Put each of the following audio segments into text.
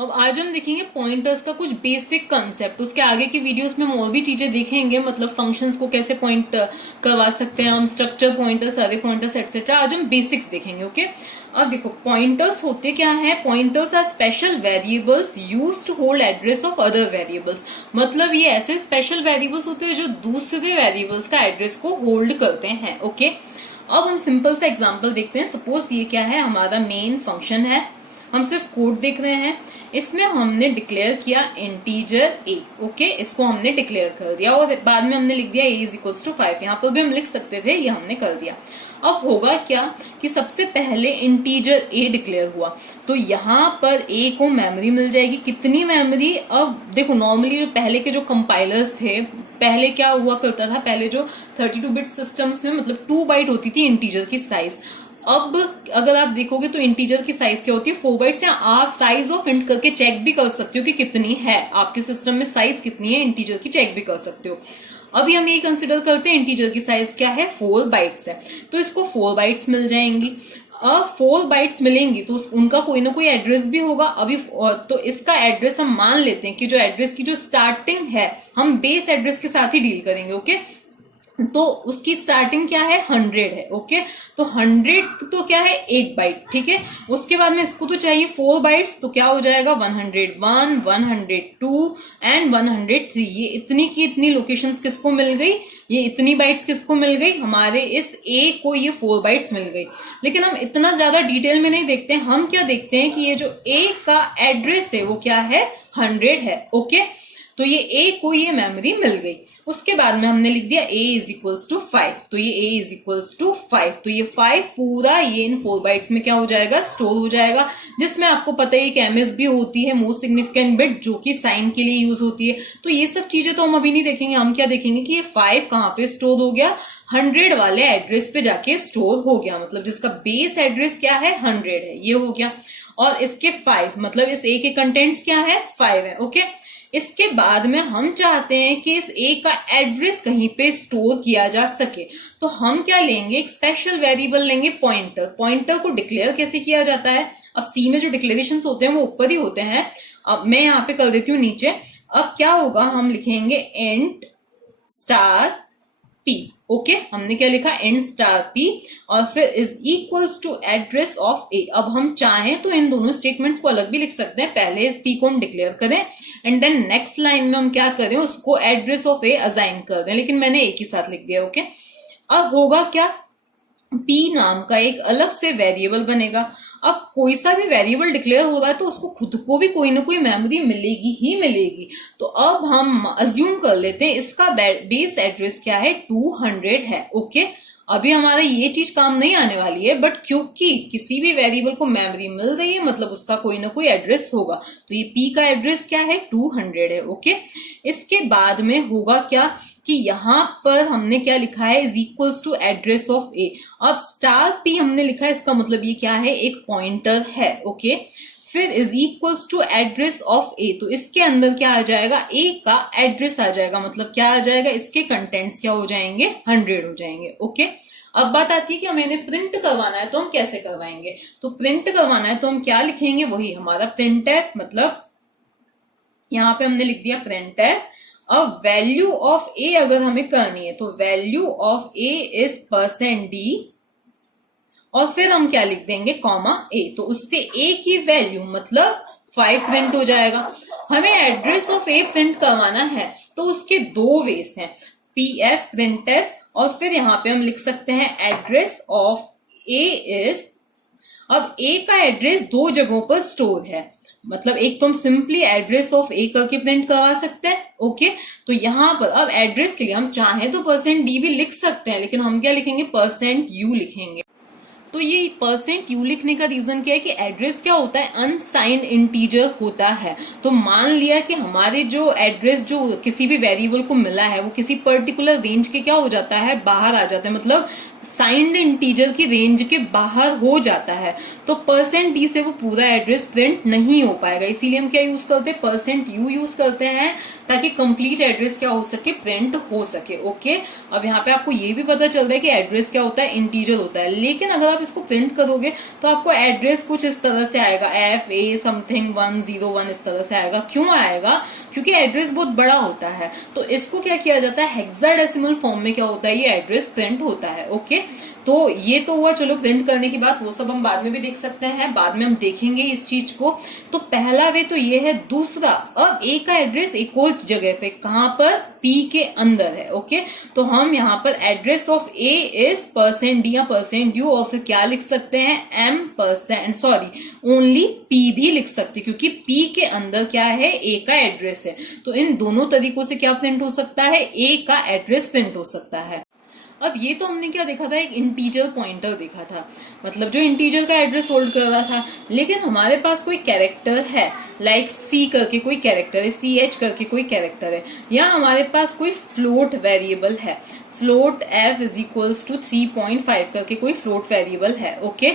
अब आज हम देखेंगे पॉइंटर्स का कुछ बेसिक कंसेप्ट। उसके आगे की वीडियोस में हम और भी चीजें देखेंगे, मतलब फंक्शंस को कैसे पॉइंट करवा सकते हैं हम, स्ट्रक्चर पॉइंटर्स, अरे पॉइंटर्स एक्सेट्रा। आज हम बेसिक्स देखेंगे। ओके, अब देखो पॉइंटर्स होते क्या है। Pointers are special variables used to hold address of other variables. मतलब ये ऐसे स्पेशल वेरिएबल्स होते हैं जो दूसरे वेरिएबल्स का एड्रेस को होल्ड करते हैं। ओके, अब हम सिंपल सा एग्जांपल देखते हैं। सपोज ये क्या है, हमारा मेन फंक्शन है, हम सिर्फ कोड देख रहे हैं। इसमें हमने डिक्लेयर किया इंटीजर a। ओके, इसको हमने डिक्लेयर कर दिया और बाद में हमने लिख दिया a इज इक्वल्स टू 5। यहाँ पर भी हम लिख सकते थे, ये हमने कर दिया। अब होगा क्या कि सबसे पहले इंटीजर a डिक्लेयर हुआ, तो यहाँ पर a को मेमोरी मिल जाएगी। कितनी मेमोरी? अब देखो नॉर्मली पहले के जो कंपाइलर्स थे, पहले क्या हुआ करता था, पहले जो 32 बिट सिस्टम्स में मतलब 2 बाइट होती थी इंटीजर की साइज। अब अगर आप देखोगे तो इंटीजर की साइज क्या होती है, 4 बाइट्स। या आप साइज ऑफ इंट करके चेक भी कर सकते हो कि कितनी है आपके सिस्टम में, साइज कितनी है इंटीजर की, चेक भी कर सकते हो। अभी हम ये कंसिडर करते हैं इंटीजर की साइज क्या है, 4 बाइट्स है, तो इसको 4 बाइट्स मिल जाएंगी। अब 4 बाइट्स मिलेंगी तो उनका कोई ना कोई एड्रेस भी होगा। अभी तो इसका एड्रेस हम मान लेते हैं कि जो एड्रेस की जो स्टार्टिंग है, हम बेस एड्रेस के साथ ही डील करेंगे। ओके, तो उसकी स्टार्टिंग क्या है, 100 है। ओके, तो 100 तो क्या है, 1 बाइट। ठीक है, उसके बाद में इसको तो चाहिए 4 बाइट्स, तो क्या हो जाएगा 101, 102 एंड 103। ये इतनी की इतनी लोकेशंस किसको मिल गई, ये इतनी बाइट्स किसको मिल गई, हमारे इस a को ये 4 बाइट्स मिल गई। लेकिन हम इतना ज्यादा डिटेल में नहीं देखते हैं, हम क्या देखते हैं कि ये जो a का एड्रेस है वो क्या है, 100 है। ओके, तो ये a को ये मेमोरी मिल गई। उसके बाद में हमने लिख दिया a इज इक्वल्स टू 5, तो ये a इज इक्वल्स टू 5, तो ये 5 पूरा ये इन 4 बाइट्स में क्या हो जाएगा, स्टोर हो जाएगा। जिसमें आपको पता है कि MSB होती है, मोस्ट सिग्निफिकेंट बिट, जो कि साइन के लिए यूज होती है। तो ये सब चीजें तो हम अभी नहीं देखेंगे, हम क्या देखेंगे कि ये 5 कहाँ पे स्टोर हो गया, 100 वाले एड्रेस पे जाके स्टोर हो गया। मतलब जिसका बेस एड्रेस क्या है, 100 है, ये हो गया। और इसके 5 मतलब इस a के कंटेंट्स क्या है, 5 है। ओके, इसके बाद में हम चाहते हैं कि इस a का एड्रेस कहीं पे स्टोर किया जा सके, तो हम क्या लेंगे, एक स्पेशल वेरिएबल लेंगे, पॉइंटर। पॉइंटर को डिक्लेयर कैसे किया जाता है, अब सी में जो डिक्लेरेशंस होते हैं वो ऊपर ही होते हैं। अब मैं यहाँ पे कर देती हूँ नीचे। अब क्या होगा, हम लिखेंगे इंट स्टार p। ओके, हमने क्या लिखा, इंट स्टार p, और फिर is equals to address of a। अब हम चाहें तो इन दोनों स्टेटमेंट्स को अलग भी लिख सकते हैं। पहले इस p को हम डिक्लेयर करें एंड देन नेक्स्ट लाइन में हम क्या करें, उसको एड्रेस ऑफ a असाइन कर दें, लेकिन मैंने एक ही साथ लिख दिया। ओके, अब होगा क्या, p नाम का एक अलग से वेरिएबल बनेगा। अब कोई सा भी वेरिएबल डिक्लेयर हो रहा है तो उसको खुद को भी कोई ना कोई मेमोरी मिलेगी ही मिलेगी। तो अब हम अज्यूम कर लेते हैं इसका बेस एड्रेस क्या है, 200 है। ओके, अभी हमारा ये चीज काम नहीं आने वाली है, बट क्योंकि किसी भी वेरिएबल को मेमोरी मिल रही है मतलब उसका कोई ना कोई एड्रेस होगा। तो ये p का एड्रेस क्या है, 200 है। ओके, इसके बाद में होगा क्या कि यहाँ पर हमने क्या लिखा है, is equals to address of a। अब स्टार p हमने लिखा है, इसका मतलब ये क्या है, एक पॉइंटर है। ओके, फिर is equals to address of a, तो इसके अंदर क्या आ जाएगा, a का एड्रेस आ जाएगा। मतलब क्या आ जाएगा, इसके कंटेंट्स क्या हो जाएंगे, 100 हो जाएंगे। ओके, अब बात आती है कि हमें प्रिंट करवाना है तो हम कैसे करवाएंगे। तो प्रिंट करवाना है तो हम क्या लिखेंगे, वही हमारा प्रिंटफ। मतलब यहाँ पे हमने लिख दिया प्रिंटफ। अब वैल्यू ऑफ a अगर हमें करनी है तो value of a is %d, और फिर हम क्या लिख देंगे, कॉमा a। तो उससे a की वैल्यू मतलब 5 प्रिंट हो जाएगा। हमें एड्रेस ऑफ a प्रिंट करवाना है तो उसके 2 वेस हैं, pf printf, और फिर यहाँ पे हम लिख सकते हैं एड्रेस ऑफ a इज। अब a का एड्रेस 2 जगहों पर स्टोर है, मतलब एक तो हम सिंपली एड्रेस ऑफ a करके प्रिंट करवा सकते हैं। ओके, तो यहाँ पर अब एड्रेस के लिए हम चाहें तो %d भी लिख सकते हैं, लेकिन हम क्या लिखेंगे, %u लिखेंगे। तो ये %u लिखने का रीजन क्या है कि एड्रेस क्या होता है, अनसाइंड इंटीजर होता है। तो मान लिया कि हमारे जो एड्रेस जो किसी भी वेरिएबल को मिला है वो किसी पर्टिकुलर रेंज के क्या हो जाता है, बाहर आ जाता है। मतलब साइंड इंटीजर की रेंज के बाहर हो जाता है तो %d से वो पूरा एड्रेस प्रिंट नहीं हो पाएगा। इसीलिए हम क्या यूज करते हैं, %u यूज करते हैं ताकि कंप्लीट एड्रेस क्या हो सके, प्रिंट हो सके। ओके, अब यहाँ पे आपको ये भी पता चल रहा है कि एड्रेस क्या होता है, इंटीजर होता है। लेकिन अगर आप इसको प्रिंट करोगे तो आपको एड्रेस कुछ इस तरह से आएगा, FA समथिंग 101 इस तरह से आएगा। क्यों आएगा, क्योंकि एड्रेस बहुत बड़ा होता है। तो इसको क्या किया जाता है, हेक्साडेसिमल फॉर्म में क्या होता है, ये एड्रेस प्रिंट होता है। ओके, तो ये तो हुआ चलो प्रिंट करने की बात, वो सब हम बाद में भी देख सकते हैं, बाद में हम देखेंगे इस चीज को। तो पहला वे तो ये है। दूसरा, अब ए का एड्रेस एक और जगह पे, कहां पर, P के अंदर है। ओके, तो हम यहाँ पर address of A is %d या %u और फिर क्या लिख सकते हैं, ओनली P भी लिख सकते, क्योंकि P के अंदर क्या है, A का एड्रेस है। तो इन दोनों तरीकों से क्या प्रिंट हो सकता है, A का एड्रेस प्रिंट हो सकता है। अब ये तो हमने क्या देखा था, एक इंटीजर पॉइंटर देखा था, मतलब जो इंटीजर का एड्रेस होल्ड कर रहा था। लेकिन हमारे पास कोई कैरेक्टर है, लाइक C करके कोई कैरेक्टर है, CH करके कोई कैरेक्टर है, या हमारे पास कोई फ्लोट वेरिएबल है, float f is equals to 3.5 करके कोई फ्लोट वेरिएबल है। ओके,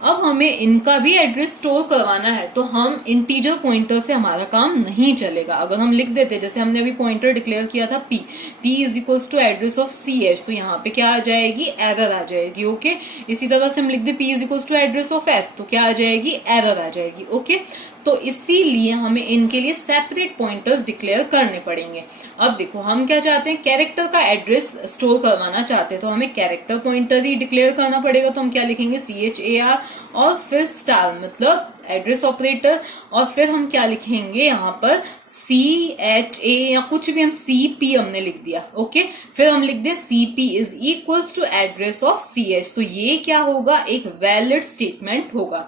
अब हमें इनका भी एड्रेस स्टोर करवाना है तो हम इंटीजर पॉइंटर से हमारा काम नहीं चलेगा। अगर हम लिख देते, जैसे हमने अभी पॉइंटर डिक्लेयर किया था P is equals to address of CH, तो यहाँ पे क्या आ जाएगी, एरर आ जाएगी। ओके, इसी तरह से हम लिख दे P is equals to address of F, तो क्या आ जाएगी, एरर आ जाएगी। ओके, तो इसीलिए हमें इनके लिए सेपरेट पॉइंटर्स डिक्लेयर करने पड़ेंगे। अब देखो, हम क्या चाहते हैं, कैरेक्टर का एड्रेस स्टोर करवाना चाहते हैं तो हमें कैरेक्टर पॉइंटर ही डिक्लेयर करना पड़ेगा। तो हम क्या लिखेंगे, CHAR और फिर स्टार, मतलब एड्रेस ऑपरेटर, और फिर हम क्या लिखेंगे यहाँ पर CHA या कुछ भी, हम CP हमने लिख दिया। ओके, फिर हम लिख दे CP is equals to address of CH, तो ये क्या होगा, एक वैलिड स्टेटमेंट होगा।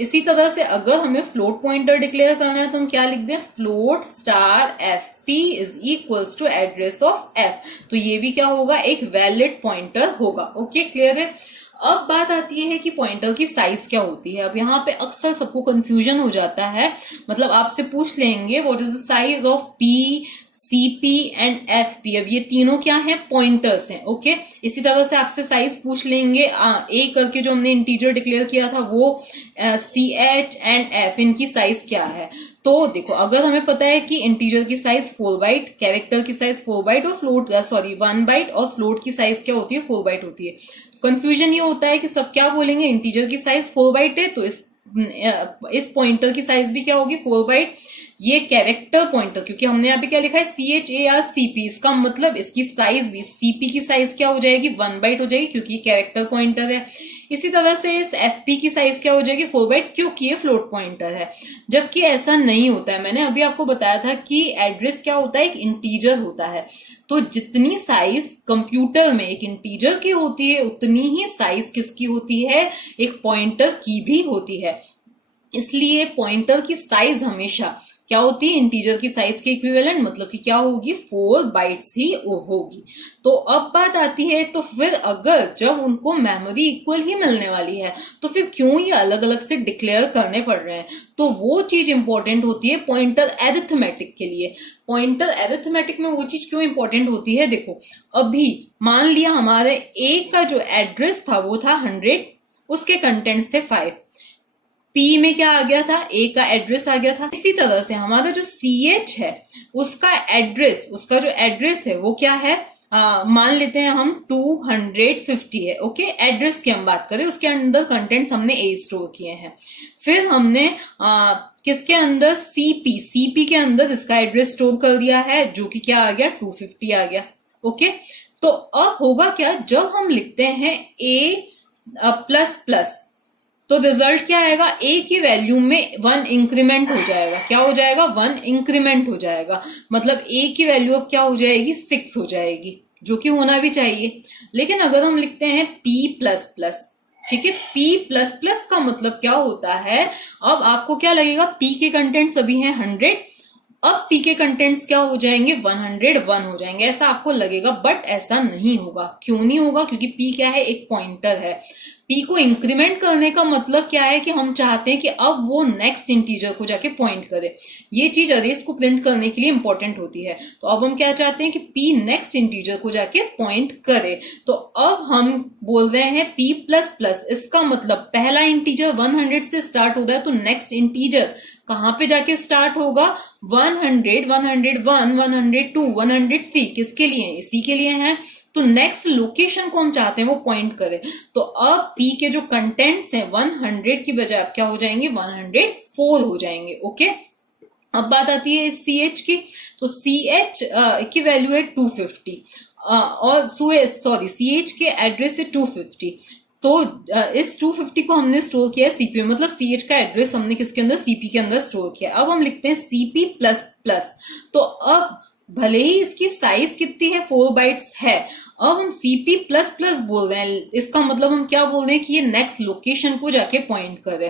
इसी तरह से अगर हमें फ्लोट पॉइंटर डिक्लेयर करना है तो हम क्या लिख दें, float star FP is equals to address of F, तो ये भी क्या होगा, एक वैलिड पॉइंटर होगा। ओके, क्लियर है। अब बात आती है कि पॉइंटर की साइज क्या होती है। अब यहाँ पे अक्सर सबको कंफ्यूजन हो जाता है, मतलब आपसे पूछ लेंगे what is the size of P, CP and FP। अब ये तीनों क्या हैं, पॉइंटर्स हैं। ओके, इसी तरह से आपसे साइज पूछ लेंगे, A करके जो हमने इंटीजर डिक्लेयर किया था वो CH एंड F, इनकी साइज क्या है। तो देखो, अगर हमें पता है कि इंटीजर की साइज 4 बाइट, कैरेक्टर की साइज 4 बाइट और फ्लोट 1 बाइट, और फ्लोट की साइज क्या होती है, 4 बाइट होती है। कंफ्यूजन ये होता है कि सब क्या बोलेंगे, इंटीजर की साइज 4 बाइट है तो इस पॉइंटर की साइज भी क्या होगी, 4 बाइट। ये कैरेक्टर पॉइंटर, क्योंकि हमने यहाँ पे क्या लिखा है, CHAR CP, इसका मतलब इसकी साइज भी, CP की साइज क्या हो जाएगी, 1 बाइट हो जाएगी, क्योंकि कैरेक्टर पॉइंटर है। इसी तरह से इस FP की साइज क्या हो जाएगी, 4 बाइट, क्योंकि ये फ्लोट पॉइंटर है। जबकि ऐसा नहीं होता है, मैंने अभी आपको बताया था कि एड्रेस क्या होता है, एक इंटीजर होता है। तो जितनी साइज कंप्यूटर में एक इंटीजर की होती है उतनी ही साइज किसकी होती है, एक पॉइंटर की भी होती है। इसलिए पॉइंटर की साइज हमेशा क्या होती है, इंटीजर की साइज के इक्विवेलेंट, मतलब कि क्या होगी, 4 बाइट्स ही होगी। तो अब बात आती है, तो फिर अगर जब उनको मेमोरी इक्वल ही मिलने वाली है तो फिर क्यों ये अलग अलग से डिक्लेयर करने पड़ रहे हैं। तो वो चीज इंपॉर्टेंट होती है पॉइंटर एरिथमेटिक के लिए। पॉइंटर एरिथमेटिक में वो चीज क्यों इंपॉर्टेंट होती है, देखो अभी मान लिया हमारे A का जो एड्रेस था वो था 100, उसके कंटेंट्स थे 5, P में क्या आ गया था, A का एड्रेस आ गया था। इसी तरह से हमारा जो CH है उसका एड्रेस, उसका जो एड्रेस है वो क्या है, मान लेते हैं हम 250 है। ओके, एड्रेस की हम बात करें, उसके अंदर कंटेंट्स हमने A स्टोर किए हैं। फिर हमने किसके अंदर, CP के अंदर इसका एड्रेस स्टोर कर दिया है, जो कि क्या आ गया, 250 आ गया। ओके, तो अब होगा क्या, जब हम लिखते हैं A++, तो रिजल्ट क्या आएगा, A की वैल्यू में 1 इंक्रीमेंट हो जाएगा। क्या हो जाएगा, 1 इंक्रीमेंट हो जाएगा, मतलब A की वैल्यू अब क्या हो जाएगी, 6 हो जाएगी, जो कि होना भी चाहिए। लेकिन अगर हम लिखते हैं P++, ठीक है, P++ का मतलब क्या होता है, अब आपको क्या लगेगा, P के कंटेंट्स अभी हैं 100, अब P के कंटेंट्स क्या हो जाएंगे, 101 हो जाएंगे, ऐसा आपको लगेगा, बट ऐसा नहीं होगा। क्यों नहीं होगा, क्योंकि P क्या है, एक पॉइंटर है। पी को इंक्रीमेंट करने का मतलब क्या है कि हम चाहते हैं कि अब वो नेक्स्ट इंटीजर को जाके पॉइंट करे। ये चीज अरेज को प्रिंट करने के लिए इंपॉर्टेंट होती है। तो अब हम क्या चाहते हैं कि पी नेक्स्ट इंटीजर को जाके पॉइंट करे। तो अब हम बोल रहे हैं पी प्लस प्लस, इसका मतलब पहला इंटीजर 100 से स्टार्ट होता है तो नेक्स्ट इंटीजर कहां पे जाके स्टार्ट होगा? 100, 101, 102, 103 किसके लिए? इसी के लिए है। तो नेक्स्ट लोकेशन को हम चाहते हैं वो पॉइंट करे। तो अब पी के जो कंटेंट्स हैं 100 की बजाय अब क्या हो जाएंगे? 104 हो जाएंगे। ओके, अब बात आती है सी एच की। तो सी एच की वैल्यू है 250 और सी एच के एड्रेस है 250। तो इस 250 को हमने स्टोर किया है सीपी में, मतलब सी एच का एड्रेस हमने किसके अंदर? सीपी के अंदर स्टोर किया। अब हम लिखते हैं सीपी प्लस प्लस। तो अब भले ही इसकी साइज कितनी है? 4 बाइट्स है। अब हम सीपी प्लस प्लस बोल रहे हैं, इसका मतलब हम क्या बोल रहे हैं कि ये नेक्स्ट लोकेशन को जाके पॉइंट करे।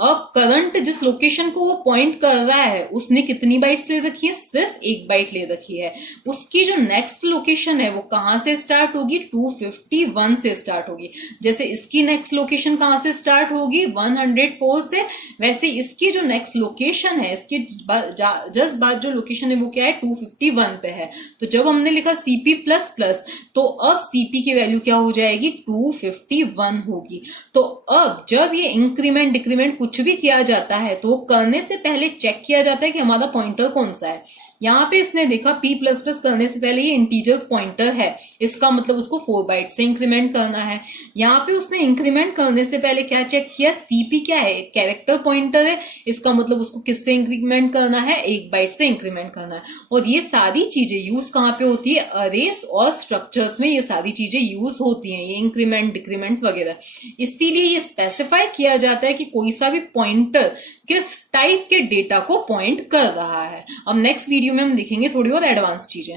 अब करंट जिस लोकेशन को वो पॉइंट कर रहा है उसने कितनी बाइट्स ले रखी है? सिर्फ 1 बाइट ले रखी है। उसकी जो नेक्स्ट लोकेशन है वो कहां से स्टार्ट होगी? 251 से स्टार्ट होगी। जैसे इसकी नेक्स्ट लोकेशन कहां से स्टार्ट होगी? 104 से। वैसे इसकी जो नेक्स्ट लोकेशन है, इसकी जस्ट बाद जो लोकेशन है वो क्या है? 251 पे है। तो जब हमने लिखा सीपी प्लस प्लस तो अब सीपी की वैल्यू क्या हो जाएगी? 251 होगी। तो अब जब ये इंक्रीमेंट डिक्रीमेंट कुछ भी किया जाता है तो करने से पहले चेक किया जाता है कि हमारा पॉइंटर कौन सा है। यहाँ पे इसने देखा पी प्लस प्लस करने से पहले ये इंटीजर पॉइंटर है, इसका मतलब उसको 4 बाइट से इंक्रीमेंट करना है। यहाँ पे उसने इंक्रीमेंट करने से पहले क्या चेक किया? सीपी क्या है? कैरेक्टर पॉइंटर है, इसका मतलब उसको किससे इंक्रीमेंट करना है? 1 बाइट से इंक्रीमेंट करना है। और ये सारी चीजें यूज कहाँ पे होती है? अरेस और स्ट्रक्चर्स में ये सारी चीजें यूज होती हैं, ये इंक्रीमेंट डिक्रीमेंट वगैरह। इसीलिए ये स्पेसिफाई किया जाता है कि कोई सा भी पॉइंटर किस टाइप के डेटा को पॉइंट कर रहा है। अब नेक्स्ट वीडियो में हम देखेंगे थोड़ी और एडवांस चीजें।